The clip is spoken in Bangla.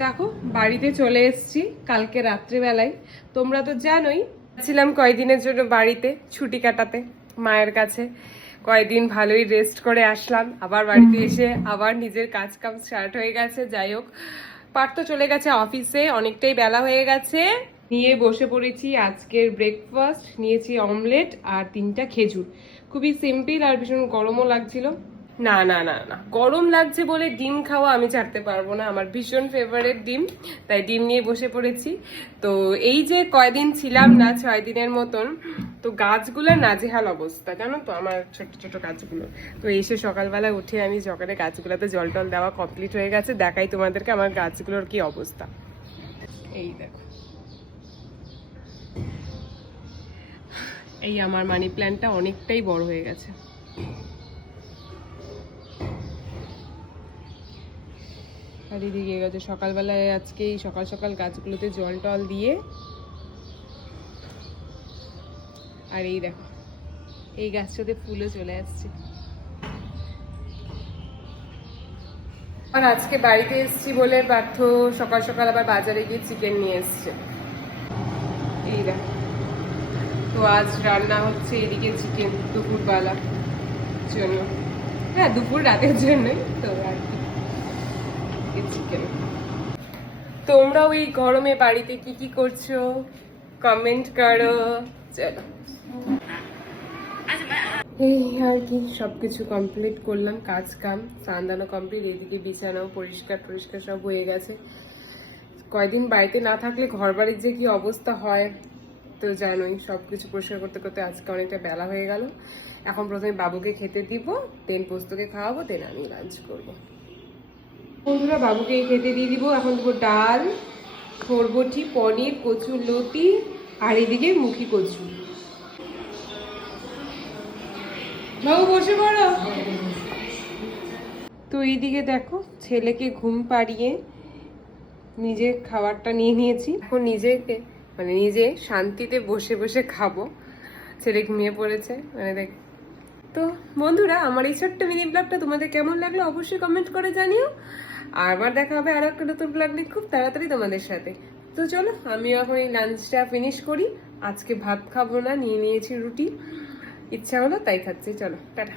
দেখো বাড়িতে চলে এসেছি কালকে রাত্রিবেলায়। তোমরা তো জানোই ছিলাম কয়দিনের জন্য বাড়িতে ছুটি কাটাতে মায়ের কাছে। কয়দিন ভালোই রেস্ট করে আসলাম, আবার বাড়িতে এসে আবার নিজের কাজ কাম স্টার্ট হয়ে গেছে। যাই হোক, পার্থ চলে গেছে অফিসে, অনেকটাই বেলা হয়ে গেছে। নিয়ে বসে পড়েছি আজকের ব্রেকফাস্ট। নিয়েছি অমলেট আর 3টা খেজুর। খুবই সিম্পল আর ভীষণ গরমও লাগছিল। না না না না, গরম লাগছে বলে ডিম খাওয়া আমি ছাড়তে পারবো না, আমার ভীষণ ফেভারিট ডিম। তাই ডিম নিয়ে বসে পড়েছি। তো এই যে কয়দিন ছিলাম না, 6 দিনের মতন, তো গাছগুলোর নাজেহাল অবস্থা জানো তো, আমার ছোট ছোট গাছগুলো। তো এসে সকালবেলা উঠে আমি সকালে গাছগুলোতে জল টল দেওয়া কমপ্লিট হয়ে গেছে। দেখাই তোমাদেরকে আমার গাছগুলোর কি অবস্থা। এই দেখো, এই আমার মানি প্ল্যান্টটা অনেকটাই বড় হয়ে গেছে। আর এদিকে গেছে সকালবেলায় আজকে সকাল সকাল গাছগুলোতে জল টল দিয়ে। আর এই দেখো, এই গাছটাতে ফুলও চলে আসছে। আর আজকে বাড়িতে এসেছি বলে পার্থ সকাল সকাল আবার বাজারে গিয়ে চিকেন নিয়ে এসছে। এই দেখো, তো আজ রান্না হচ্ছে এদিকে চিকেন দুপুরবেলা জন্য। হ্যাঁ, দুপুর রাতের জন্যই তো আর কি চিকেন। তোমরা ওই গরমে বাড়িতে কি কি করছো কমেন্ট করো। চলো, এই আর কি, সবকিছু কমপ্লিট করলাম, কাজ কাম স্নান কমপ্লিট। এদিকে বিছানাও পরিষ্কার পরিষ্কার সব হয়ে গেছে। কয়দিন বাড়িতে না থাকলে ঘর বাড়ির যে কি অবস্থা হয় তো জানোই। সবকিছু পরিষ্কার করতে করতে আজকে অনেকটা বেলা হয়ে গেল। এখন প্রথমে বাবুকে খেতে দিব, দেন পোস্তকে খাওয়াবো, দেন আমি লাঞ্চ করবো। বন্ধুরা, বাবুকে খেতে দিয়ে দিব। এখন দেবো ডাল, বরবটি, পনির, কচুর লতি, আর এদিকে মুখি কচু। বাবু বসে পড়ো। তো এইদিকে দেখো, ছেলেকে ঘুম পাড়িয়ে নিজে খাবারটা নিয়ে নিয়েছি। এখন নিজেকে নিজে শান্তিতে বসে বসে খাবো। ছেলে ঘুমিয়ে পড়েছে দেখ। তো বন্ধুরা, আমার এই ছোট্ট মিনি ব্লগটা তোমাদের কেমন লাগলো অবশ্যই কমেন্ট করে জানিও। আর আবার দেখা হবে আরো একটা নতুন ব্লগ নিয়ে খুব তাড়াতাড়ি তোমাদের সাথে। তো চলো, আমিও এখন এই লাঞ্চটা ফিনিশ করি। আজকে ভাত খাবো না, নিয়ে নিয়েছি রুটি, ইচ্ছা হলো তাই খাচ্ছি। চলো টাটা।